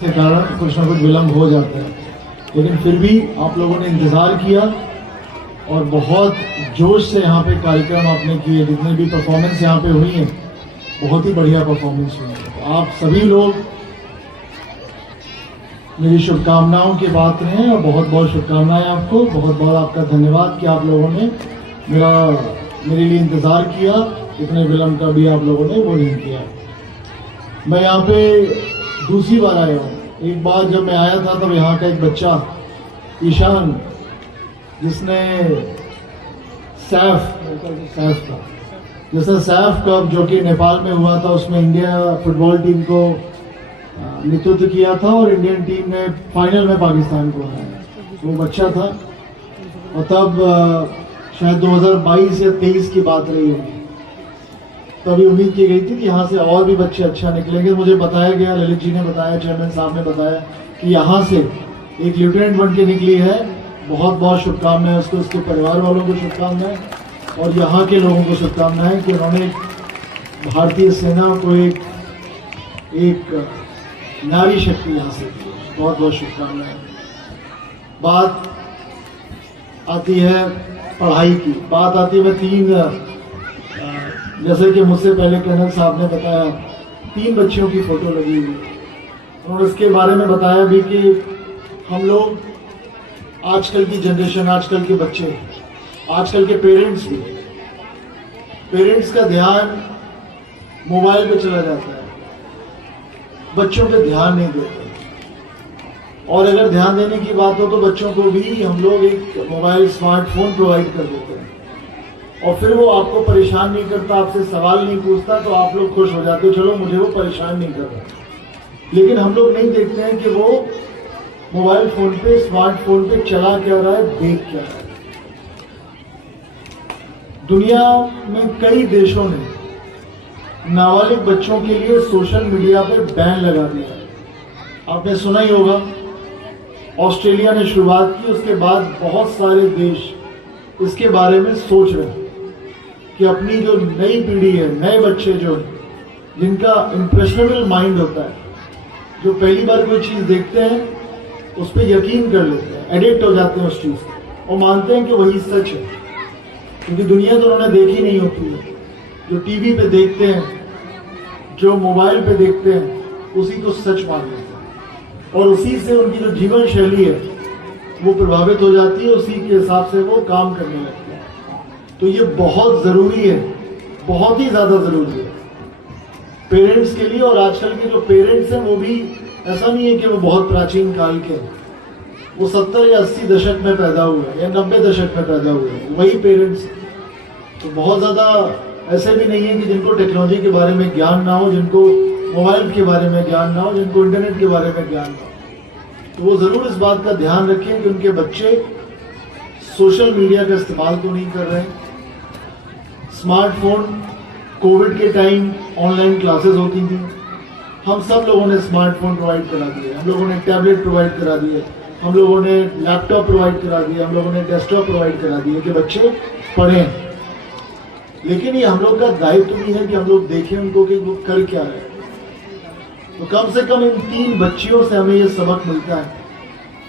के कारण कुछ ना कुछ विलम्ब हो जाता है, लेकिन फिर भी आप लोगों ने इंतज़ार किया और बहुत जोश से यहाँ पे कार्यक्रम आपने किए। जितने भी परफॉर्मेंस यहाँ पे हुई हैं, बहुत ही बढ़िया परफॉर्मेंस हुई है। तो आप सभी लोग मेरी शुभकामनाओं की बात रहे और बहुत बहुत शुभकामनाएं आपको। बहुत बहुत आपका धन्यवाद कि आप लोगों ने मेरे लिए इंतज़ार किया। इतने विलम्ब का भी आप लोगों ने वो नहीं किया। मैं यहाँ पे दूसरी बार आया हूँ। एक बार जब मैं आया था तब यहाँ का एक बच्चा ईशान, जिसने सैफ का जैसे सैफ कप जो कि नेपाल में हुआ था, उसमें इंडिया फुटबॉल टीम को नेतृत्व किया था और इंडियन टीम ने फाइनल में पाकिस्तान को हराया। वो बच्चा था और तब शायद 2022 या 23 की बात रही होगी। तभी उम्मीद की गई थी कि यहाँ से और भी बच्चे अच्छा निकलेंगे। मुझे बताया गया, ललित जी ने बताया, चेयरमैन साहब ने बताया कि यहाँ से एक लेफ्टिनेंट बन के निकली है। बहुत बहुत शुभकामनाएं उसको, उसके परिवार वालों को शुभकामनाएं और यहाँ के लोगों को शुभकामनाएं कि उन्होंने भारतीय सेना को एक नारी शक्ति यहाँ से दी। बहुत बहुत शुभकामनाएं। बात आती है पढ़ाई की, बात आती है। मैं जैसे कि मुझसे पहले कर्नल साहब ने बताया, 3 बच्चियों की फोटो लगी हुई और उसके बारे में बताया भी कि हम लोग आजकल की जनरेशन, आजकल के बच्चे, आजकल के पेरेंट्स का ध्यान मोबाइल पे चला जाता है, बच्चों पे ध्यान नहीं देते। और अगर ध्यान देने की बात हो तो बच्चों को भी हम लोग एक मोबाइल, स्मार्टफोन प्रोवाइड कर देते हैं और फिर वो आपको परेशान नहीं करता, आपसे सवाल नहीं पूछता, तो आप लोग खुश हो जाते हो, चलो मुझे वो परेशान नहीं कर रहा। लेकिन हम लोग नहीं देखते हैं कि वो मोबाइल फोन पे, स्मार्टफोन पे चला क्या रहा है, देख क्या रहा है। दुनिया में कई देशों ने नाबालिग बच्चों के लिए सोशल मीडिया पे बैन लगा दिया है। आपने सुना ही होगा, ऑस्ट्रेलिया ने शुरुआत की, उसके बाद बहुत सारे देश इसके बारे में सोच रहे हैं कि अपनी जो नई पीढ़ी है, नए बच्चे जो जिनका इम्प्रेशनेबल माइंड होता है, जो पहली बार कोई चीज़ देखते हैं उस पर यकीन कर लेते हैं, एडिक्ट हो जाते हैं उस चीज़ को और मानते हैं कि वही सच है, क्योंकि दुनिया तो उन्होंने देखी नहीं होती है। जो टीवी पे देखते हैं, जो मोबाइल पे देखते हैं, उसी को सच मान लेते हैं और उसी से उनकी जो जीवन शैली है वो प्रभावित हो जाती है, उसी के हिसाब से वो काम करने लगते हैं। तो ये बहुत ज़रूरी है, बहुत ही ज़्यादा ज़रूरी है पेरेंट्स के लिए। और आजकल के जो पेरेंट्स हैं वो भी ऐसा नहीं है कि वो बहुत प्राचीन काल के हैं, वो 70 या 80 दशक में पैदा हुए या 90 दशक में पैदा हुए हैं, वही पेरेंट्स। तो बहुत ज़्यादा ऐसे भी नहीं है कि जिनको टेक्नोलॉजी के बारे में ज्ञान ना हो, जिनको मोबाइल के बारे में ज्ञान ना हो, जिनको इंटरनेट के बारे में ज्ञान ना हो। तो वो ज़रूर इस बात का ध्यान रखें कि उनके बच्चे सोशल मीडिया का इस्तेमाल तो नहीं कर रहे हैं। स्मार्टफोन, कोविड के टाइम ऑनलाइन क्लासेस होती थी, हम सब लोगों ने स्मार्टफोन प्रोवाइड करा दिए, हम लोगों ने टैबलेट प्रोवाइड करा दिए, हम लोगों ने लैपटॉप प्रोवाइड करा दिए, हम लोगों ने डेस्कटॉप प्रोवाइड करा दिए कि बच्चे पढ़ें। लेकिन ये हम लोग का दायित्व भी है कि हम लोग देखें उनको कि वो कर क्या रहे हैं। तो कम से कम इन 3 बच्चियों से हमें ये सबक मिलता है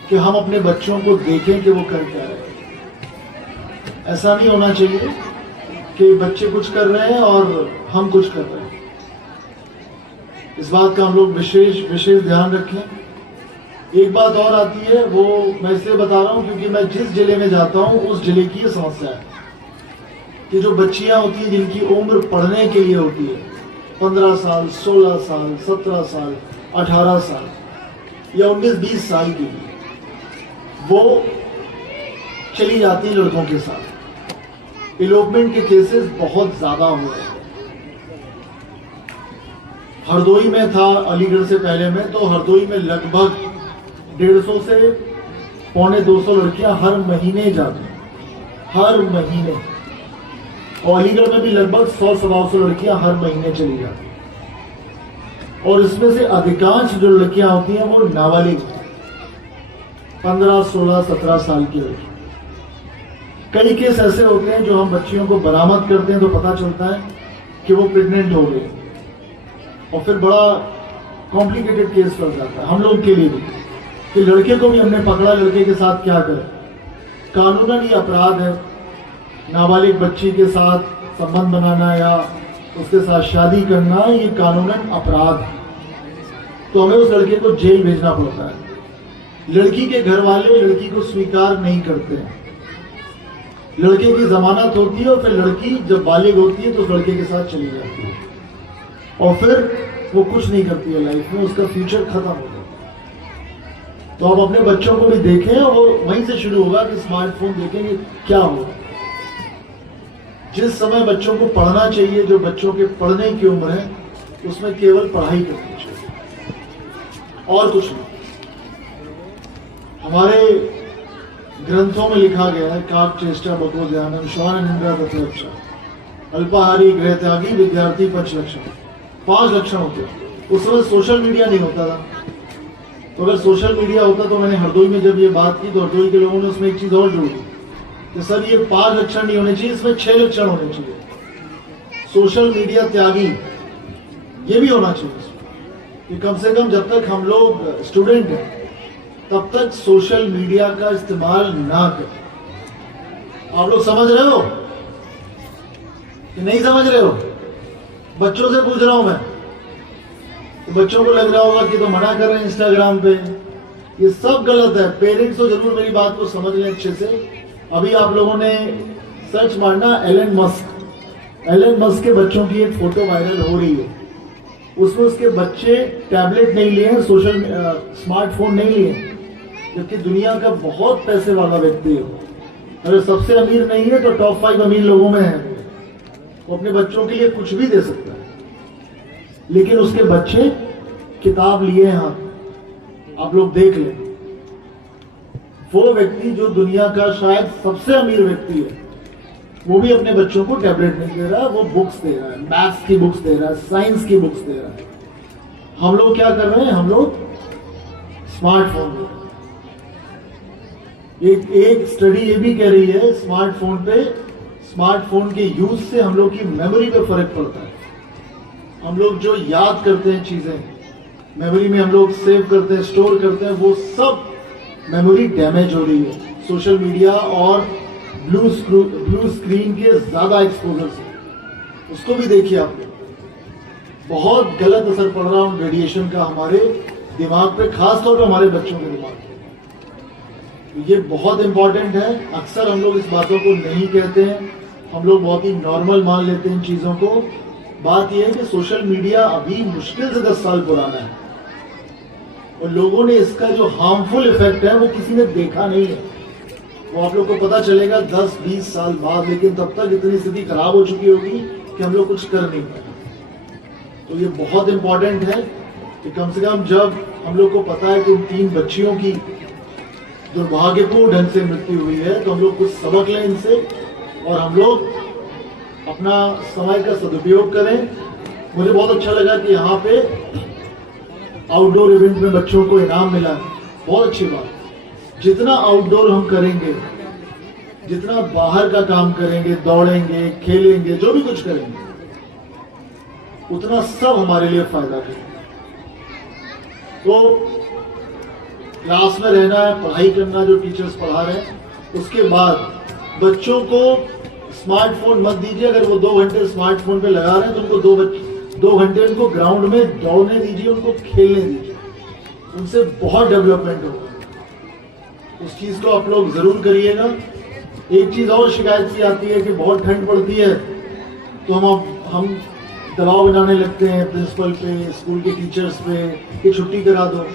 कि हम अपने बच्चों को देखें कि वो कर क्या रहे हैं। ऐसा नहीं होना चाहिए कि बच्चे कुछ कर रहे हैं और हम कुछ कर रहे हैं। इस बात का हम लोग विशेष ध्यान रखें। एक बात और आती है, वो मैं इसलिए बता रहा हूँ क्योंकि मैं जिस जिले में जाता हूँ उस जिले की ये समस्या है कि जो बच्चियाँ होती हैं जिनकी उम्र पढ़ने के लिए होती है 15 साल, 16 साल, 17 साल, 18 साल या 19-20 साल की, वो चली जाती हैं लड़कों के साथ। इलोपमेंट के केसेस बहुत ज़्यादा हो रहे हैं। हरदोई में था, अलीगढ़ से पहले में, तो हरदोई में लगभग 150 से 125 लड़कियां हर महीने जाती, हर महीने। और अलीगढ़ में भी लगभग 100-125 लड़कियां हर महीने चली जाती हैं। और इसमें से अधिकांश जो लड़कियां होती हैं वो नाबालिग, 15, 16, 17 साल की लड़की। कई केस ऐसे होते हैं जो हम बच्चियों को बरामद करते हैं तो पता चलता है कि वो प्रेग्नेंट हो गई और फिर बड़ा कॉम्प्लिकेटेड केस पड़ जाता है हम लोग के लिए भी, कि लड़के को भी हमने पकड़ा, लड़के के साथ क्या करें। कानूनन ये अपराध है, नाबालिग बच्ची के साथ संबंध बनाना या उसके साथ शादी करना, ये कानूनन अपराध है। तो हमें उस लड़के को जेल भेजना पड़ता है। लड़की के घर वाले लड़की को स्वीकार नहीं करते हैं, लड़के की जमानत होती है और फिर लड़की जब बालिग होती है तो उस लड़के के साथ चली जाती है और फिर वो कुछ नहीं करती है लाइफ में, उसका फ्यूचर खत्म हो जाता है। तो आप अपने बच्चों को भी देखें, वो वहीं से शुरू होगा कि स्मार्टफोन देखेंगे क्या होगा। जिस समय बच्चों को पढ़ना चाहिए, जो बच्चों के पढ़ने की उम्र है, उसमें केवल पढ़ाई करनी चाहिए और कुछ नहीं। हमारे ग्रंथों में लिखा गया है, काक चेष्टा बको ध्यानम श्वान निंद्रा तथा अल्पाहारी गृह त्यागी विद्यार्थी 5 लक्षण, 5 लक्षण होते हैं। उस समय सोशल मीडिया नहीं होता था, तो अगर सोशल मीडिया होता तो मैंने हरदोई में जब ये बात की तो हरदोई के लोगों ने उसमें एक चीज और जोड़ी कि सर ये 5 लक्षण नहीं होने चाहिए, इसमें 6 लक्षण होने चाहिए। सोशल मीडिया त्यागी ये भी होना चाहिए कि कम से कम जब तक हम लोग स्टूडेंट हैं तब तक सोशल मीडिया का इस्तेमाल ना करें। आप लोग समझ रहे हो कि नहीं समझ रहे हो? बच्चों से पूछ रहा हूं मैं, तो बच्चों को लग रहा होगा कि तो मना कर रहे हैं इंस्टाग्राम पे, ये सब गलत है। पेरेंट्स तो जरूर मेरी बात को समझ लें अच्छे से। अभी आप लोगों ने सर्च मारना एलन मस्क के बच्चों की एक फोटो वायरल हो रही है, उसमें उसके बच्चे टैबलेट नहीं लिए हैं, स्मार्टफोन नहीं लिए, जबकि दुनिया का बहुत पैसे वाला व्यक्ति है। अगर सबसे अमीर नहीं है तो टॉप 5 अमीर लोगों में है। वो अपने बच्चों के लिए कुछ भी दे सकता है, लेकिन उसके बच्चे किताब लिए हैं हाथ। आप लोग देख लें, वो व्यक्ति जो दुनिया का शायद सबसे अमीर व्यक्ति है, वो भी अपने बच्चों को टैबलेट नहीं दे रहा है, वो बुक्स दे रहा है, मैथ्स की बुक्स दे रहा है, साइंस की बुक्स दे रहा है। हम लोग क्या कर रहे हैं? हम लोग स्मार्टफोन दे रहे हैं। एक स्टडी ये भी कह रही है स्मार्टफोन के यूज से हम लोग की मेमोरी पे फर्क पड़ता है। हम लोग जो याद करते हैं चीजें, मेमोरी में हम लोग सेव करते हैं, स्टोर करते हैं, वो सब मेमोरी डैमेज हो रही है सोशल मीडिया और ब्लू स्क्रीन के ज्यादा एक्सपोजर से। उसको भी देखिए आप, बहुत गलत असर पड़ रहा है रेडिएशन का हमारे दिमाग पे, खासतौर पर हमारे बच्चों के दिमाग पे। ये बहुत इंपॉर्टेंट है। अक्सर हम लोग इस बातों को नहीं कहते हैं, हम लोग बहुत ही नॉर्मल मान लेते हैं इन चीजों को। बात यह है कि सोशल मीडिया अभी मुश्किल से 10 साल पुराना है और लोगों ने इसका जो हार्मफुल इफेक्ट है वो किसी ने देखा नहीं है। वो आप लोग को पता चलेगा 10-20 साल बाद, लेकिन तब तक इतनी स्थिति खराब हो चुकी होगी कि हम लोग कुछ कर नहीं पाए। तो ये बहुत इंपॉर्टेंट है कि कम से कम जब हम लोग को पता है कि उन 3 बच्चियों की दुर्भाग्यपूर्ण ढंग से मृत्यु हुई है, तो हम लोग कुछ सबक लें इनसे और हम लोग अपना समय का सदुपयोग करें। मुझे बहुत अच्छा लगा कि यहाँ पे आउटडोर इवेंट में बच्चों को इनाम मिला, बहुत अच्छी बात। जितना आउटडोर हम करेंगे, जितना बाहर का काम करेंगे, दौड़ेंगे, खेलेंगे, जो भी कुछ करेंगे, उतना सब हमारे लिए फायदा करेगा। तो क्लास में रहना है, पढ़ाई करना जो टीचर्स पढ़ा रहे हैं, उसके बाद बच्चों को स्मार्टफोन मत दीजिए। अगर वो 2 घंटे स्मार्टफोन पे लगा रहे हैं तो उनको 2 घंटे उनको ग्राउंड में दौड़ने दीजिए, उनको खेलने दीजिए, उनसे बहुत डेवलपमेंट होगा। उस चीज को आप लोग जरूर करिएगा। एक चीज और शिकायत सी आती है कि बहुत ठंड पड़ती है तो हम दबाव बनाने लगते हैं प्रिंसिपल पे, स्कूल के टीचर्स पे कि छुट्टी करा दो।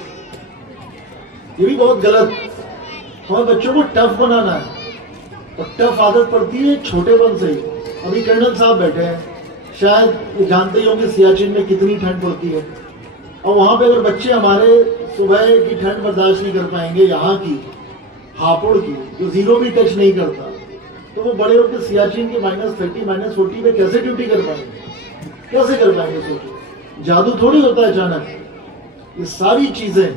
ये भी बहुत गलत। हमें बच्चों को टफ बनाना है और टफ आदत पड़ती है छोटेपन से ही। अभी कर्नल साहब बैठे हैं, शायद जानते ही होंगे सियाचिन में कितनी ठंड पड़ती है, और वहां पे अगर बच्चे हमारे सुबह की ठंड बर्दाश्त नहीं कर पाएंगे, यहाँ की हापुड़ की जो 0 भी टच नहीं करता, तो वो बड़े होकर सियाचिन के -30 -40 में कैसे ड्यूटी कर पाएंगे? कैसे कर पाएंगे? सोचो, जादू थोड़ी होता है अचानक। ये सारी चीजें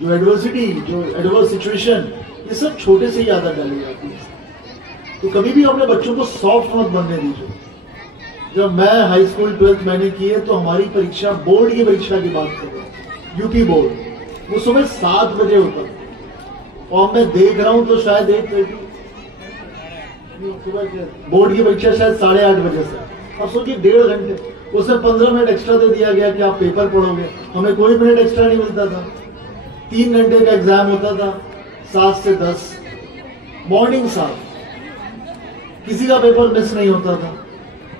जो एडवर्सिटी, जो एडवर्स सिचुएशन, ये सब छोटे से ही आदत डाली जाती है। तो कभी भी अपने बच्चों को सॉफ्ट मत बनने दीजिए। जब मैं हाई स्कूल 12th मैंने की है तो हमारी परीक्षा बोर्ड की परीक्षा की बात कर रहा हूँ, यूपी बोर्ड, वो सुबह 7 बजे होता था और मैं देख रहा हूँ तो शायद बोर्ड की परीक्षा शायद 8:30 बजे से, अब सोचिए 1.5 घंटे, उसमें 15 मिनट एक्स्ट्रा दे दिया गया कि आप पेपर पढ़ोगे, हमें कोई मिनट एक्स्ट्रा नहीं मिलता था। 3 घंटे का एग्जाम होता था, 7 से 10, मॉर्निंग 7, किसी का पेपर मिस नहीं होता था,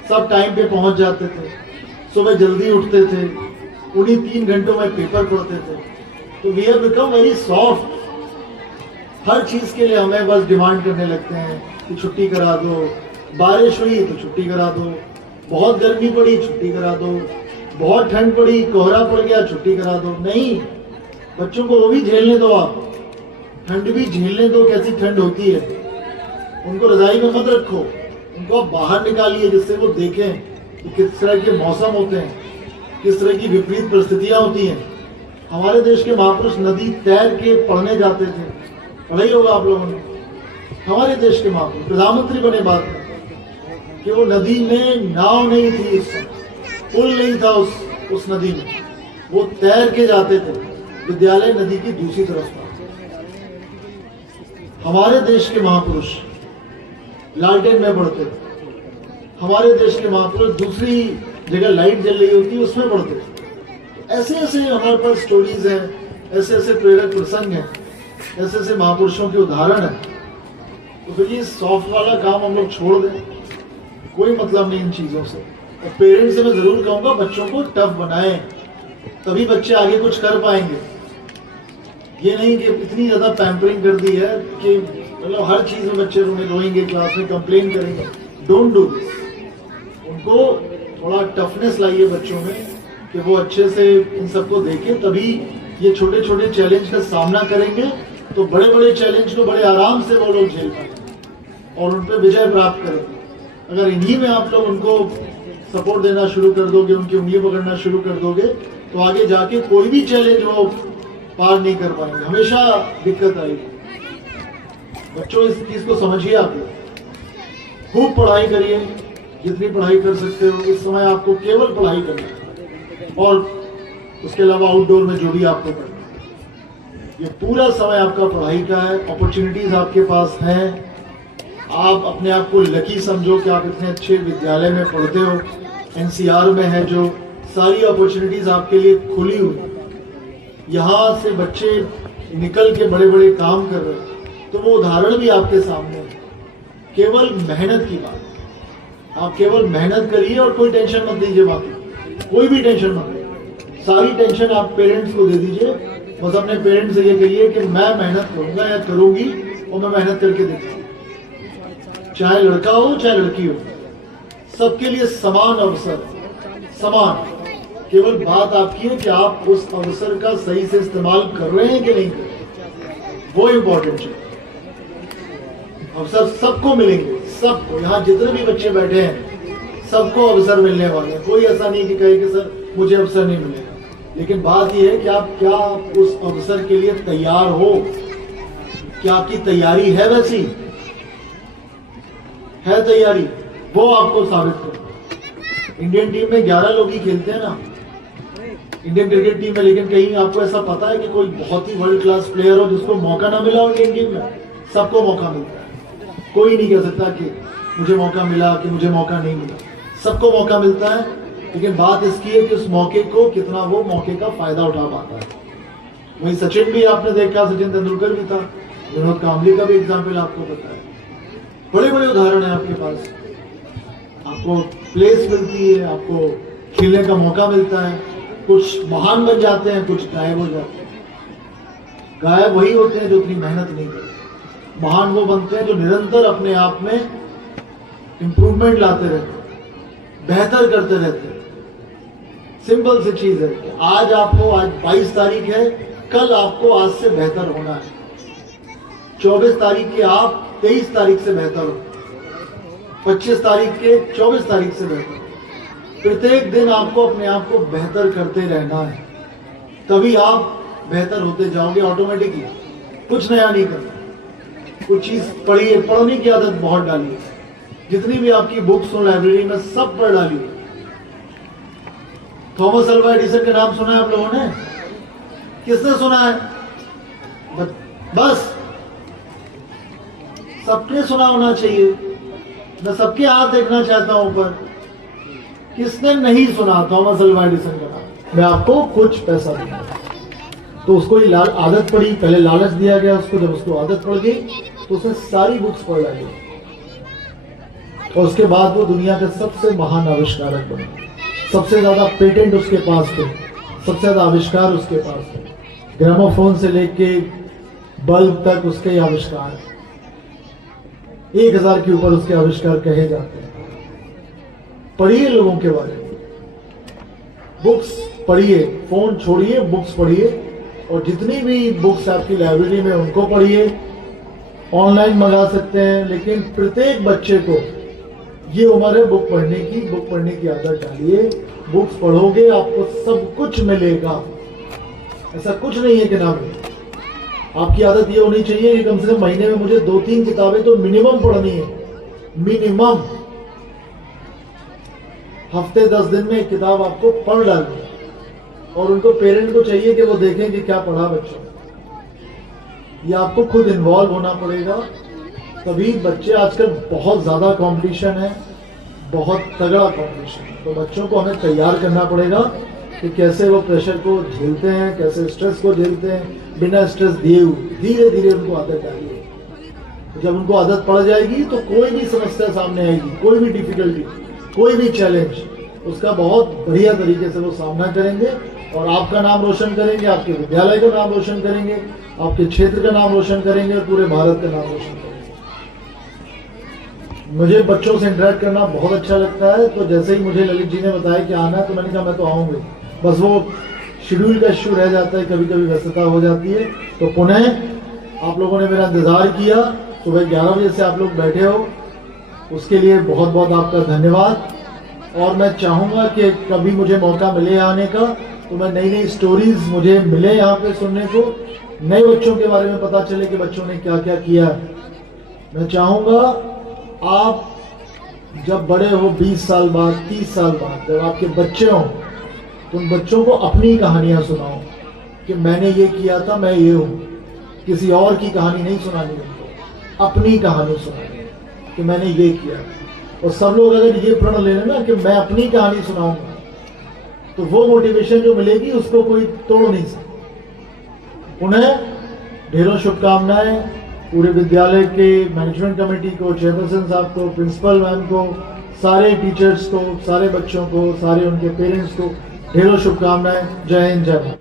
सब टाइम पे पहुंच जाते थे, सुबह जल्दी उठते थे, उन्हीं 3 घंटों में पेपर पढ़ते थे। तो we have become very soft, हर चीज के लिए हमें बस डिमांड करने लगते हैं कि छुट्टी करा दो, बारिश हुई तो छुट्टी करा दो, बहुत गर्मी पड़ी छुट्टी करा दो, बहुत ठंड पड़ी, कोहरा पड़ गया छुट्टी करा दो। नहीं, बच्चों को वो भी झेलने दो, आप ठंड भी झेलने दो, कैसी ठंड होती है, उनको रजाई में मत रखो, उनको आप बाहर निकालिए जिससे वो देखें कि किस तरह के मौसम होते हैं, किस तरह की विपरीत परिस्थितियां होती हैं। हमारे देश के महापुरुष नदी तैर के पढ़ने जाते थे, पढ़ा ही होगा आप लोगों ने। हमारे देश के महापुरुष प्रधानमंत्री बने बाद में कि वो नदी में नाव नहीं थी, उस पुल नहीं था उस नदी में, वो तैर के जाते थे, विद्यालय नदी की दूसरी तरफ था। हमारे देश के महापुरुष लालटेन में पढ़ते थे, हमारे देश के महापुरुष दूसरी जगह लाइट जल रही होती उसमें पढ़ते थे। ऐसे ऐसे हमारे पास स्टोरीज हैं, ऐसे ऐसे प्रेरक प्रसंग हैं, ऐसे ऐसे महापुरुषों के उदाहरण हैं। तो फिर ये सॉफ्ट वाला काम हम लोग छोड़ दें, कोई मतलब नहीं इन चीजों से। और पेरेंट्स से मैं जरूर कहूंगा बच्चों को टफ बनाएं, तभी बच्चे आगे कुछ कर पाएंगे। ये नहीं कि इतनी ज्यादा पैम्परिंग कर दी है कि मतलब हर चीज में बच्चे रोएंगे, क्लास में कंप्लेन करेंगे। Don't do this. उनको थोड़ा टफनेस लाइए बच्चों में कि वो अच्छे से इन सबको देखें, तभी ये छोटे छोटे चैलेंज का सामना करेंगे तो बड़े बड़े चैलेंज को बड़े आराम से वो लोग झेल पाएंगे और उन पर विजय प्राप्त करेंगे। अगर इन्हीं में आप लोग उनको सपोर्ट देना शुरू कर दोगे, उनकी उंगली पकड़ना शुरू कर दोगे, तो आगे जाके कोई भी चैलेंज वो पार नहीं कर पाएंगे, हमेशा दिक्कत आएगी। बच्चों इस चीज को समझिए, आप खूब पढ़ाई करिए, जितनी पढ़ाई कर सकते हो। इस समय आपको केवल पढ़ाई करना है और उसके अलावा आउटडोर में जो भी आपको करना है, ये पूरा समय आपका पढ़ाई का है। अपॉर्चुनिटीज आपके पास हैं, आप अपने आप को लकी समझो कि आप इतने अच्छे विद्यालय में पढ़ते हो, एनसीआर में है, जो सारी अपॉर्चुनिटीज आपके लिए खुली हुई। यहाँ से बच्चे निकल के बड़े बड़े काम कर रहे हैं, तो वो उदाहरण भी आपके सामने है। केवल मेहनत की बात, आप केवल मेहनत करिए और कोई टेंशन मत दीजिए, बाकी कोई भी टेंशन मत लीजिए। सारी टेंशन आप पेरेंट्स को दे दीजिए। बस अपने पेरेंट्स से ये कहिए कि मैं मेहनत करूंगा या करूंगी और मैं मेहनत करके देखूंगी। चाहे लड़का हो चाहे लड़की हो, सबके लिए समान अवसर, समान। केवल बात आपकी है कि आप उस अवसर का सही से इस्तेमाल कर रहे हैं कि नहीं कर रहे, वो इम्पोर्टेंट है। अवसर सबको मिलेंगे, सबको, यहाँ जितने भी बच्चे बैठे हैं सबको अवसर मिलने वाले हैं। कोई ऐसा नहीं कि कहे कि सर मुझे अवसर नहीं मिलेगा, लेकिन बात यह है कि आप क्या उस अवसर के लिए तैयार हो, क्या आपकी तैयारी है, वैसी है तैयारी, वो आपको साबित करो। इंडियन टीम में 11 लोग ही खेलते हैं ना, इंडियन क्रिकेट टीम में, लेकिन कहीं आपको ऐसा पता है कि कोई बहुत ही वर्ल्ड क्लास प्लेयर हो जिसको मौका ना मिला हो इंडियन टीम में? सबको मौका मिलता है, कोई नहीं कह सकता कि मुझे मौका मिला कि मुझे मौका नहीं मिला, सबको मौका मिलता है। लेकिन बात इसकी है कि उस मौके को कितना वो मौके का फायदा उठा पाता है। वही सचिन भी आपने देखा, सचिन तेंदुलकर भी था, विनोद कांबली का भी एग्जाम्पल आपको पता है। बड़े बड़े उदाहरण है आपके पास, आपको प्लेस मिलती है, आपको खेलने का मौका मिलता है। कुछ महान बन जाते हैं, कुछ गायब हो जाते हैं। गायब वही होते हैं जो उतनी मेहनत नहीं करते, महान वो बनते हैं जो निरंतर अपने आप में इंप्रूवमेंट लाते रहते हैं, बेहतर करते रहते हैं। सिंपल सी चीज है कि आज 22 तारीख है, कल आपको आज से बेहतर होना है। 24 तारीख के आप 23 तारीख से बेहतर हो, 25 तारीख के 24 तारीख से बेहतर हो। प्रत्येक दिन आपको अपने आप को बेहतर करते रहना है, तभी आप बेहतर होते जाओगे ऑटोमेटिकली। कुछ नया नहीं करना। कुछ चीज पढ़िए, पढ़ने की आदत बहुत डालिए, जितनी भी आपकी बुक्स हो लाइब्रेरी में सब पढ़ डालिए। थॉमस अल्वा एडिसन का नाम सुना है आप लोगों ने? किसने सुना है? बस सबने सुना होना चाहिए। मैं सबके हाथ देखना चाहता हूं ऊपर, किसने नहीं सुना थॉमस अल्वा एडिसन का नाम? मैं आपको कुछ पैसा दूंगा। तो उसको ये आदत पड़ी, पहले लालच दिया गया उसको, जब उसको आदत पड़ गई तो उसने सारी बुक्स पढ़ डाली और उसके बाद वो दुनिया का सबसे महान आविष्कारक बना। सबसे ज्यादा पेटेंट उसके पास थे, सबसे ज्यादा आविष्कार उसके पास थे। ग्रामोफोन से लेके बल्ब तक उसके आविष्कार, 1000 के ऊपर उसके आविष्कार कहे जाते हैं। पढ़िए लोगों के बारे में, बुक्स पढ़िए, फोन छोड़िए, बुक्स पढ़िए। और जितनी भी बुक्स आपकी लाइब्रेरी में उनको पढ़िए। ऑनलाइन मंगा सकते हैं, लेकिन प्रत्येक बच्चे को ये उम्र है बुक पढ़ने की आदत डालिए। बुक्स पढ़ोगे आपको सब कुछ मिलेगा, ऐसा कुछ नहीं है कि ना मिले। आपकी आदत ये होनी चाहिए कि कम से कम महीने में मुझे 2-3 किताबें तो मिनिमम पढ़नी है, मिनिमम। हफ्ते 10 दिन में एक किताब आपको पढ़ डालनी है। और उनको पेरेंट को चाहिए कि वो देखें कि क्या पढ़ा बच्चों। ये आपको खुद इन्वॉल्व होना पड़ेगा, तभी बच्चे। आजकल बहुत ज्यादा कंपटीशन है, बहुत तगड़ा कंपटीशन, तो बच्चों को हमें तैयार करना पड़ेगा कि कैसे वो प्रेशर को झेलते हैं, कैसे स्ट्रेस को झेलते हैं, बिना स्ट्रेस दिए हुए। धीरे धीरे उनको आदत डालिए। जब उनको आदत पड़ जाएगी तो कोई भी समस्या सामने आएगी, कोई भी डिफिकल्टी, कोई भी चैलेंज, उसका बहुत बढ़िया तरीके से वो सामना करेंगे और आपका नाम रोशन करेंगे, आपके विद्यालय का नाम रोशन करेंगे, आपके क्षेत्र का नाम रोशन करेंगे और पूरे भारत का नाम रोशन करेंगे। मुझे बच्चों से इंटरेक्ट करना बहुत अच्छा लगता है, तो जैसे ही मुझे ललित जी ने बताया कि आना है तो मैंने कहा मैं तो आऊंगी। बस वो शेड्यूल का इश्यू रह जाता है, कभी कभी व्यस्तता हो जाती है। तो पुनः आप लोगों ने मेरा इंतजार किया, सुबह 11 बजे से आप लोग बैठे हो, उसके लिए बहुत बहुत आपका धन्यवाद। और मैं चाहूँगा कि कभी मुझे मौका मिले आने का, तो मैं नई नई स्टोरीज मुझे मिले यहाँ पे सुनने को, नए बच्चों के बारे में पता चले कि बच्चों ने क्या क्या किया। मैं चाहूँगा आप जब बड़े हो 20 साल बाद, 30 साल बाद, जब आपके बच्चे हों, तो उन बच्चों को अपनी कहानियाँ सुनाओ कि मैंने ये किया था, मैं ये हूँ। किसी और की कहानी नहीं सुनानी उनको, अपनी कहानी सुनानी कि मैंने ये किया। और सब लोग अगर ये प्रण ले लें ना कि मैं अपनी कहानी सुनाऊंगा, तो वो मोटिवेशन जो मिलेगी उसको कोई तोड़ नहीं सकता। उन्हें ढेरों शुभकामनाएं, पूरे विद्यालय के मैनेजमेंट कमेटी को, चेयरपर्सन साहब को, प्रिंसिपल मैम को, सारे टीचर्स को, सारे बच्चों को, सारे उनके पेरेंट्स को ढेरों शुभकामनाएं। जय हिंद, जय भारत।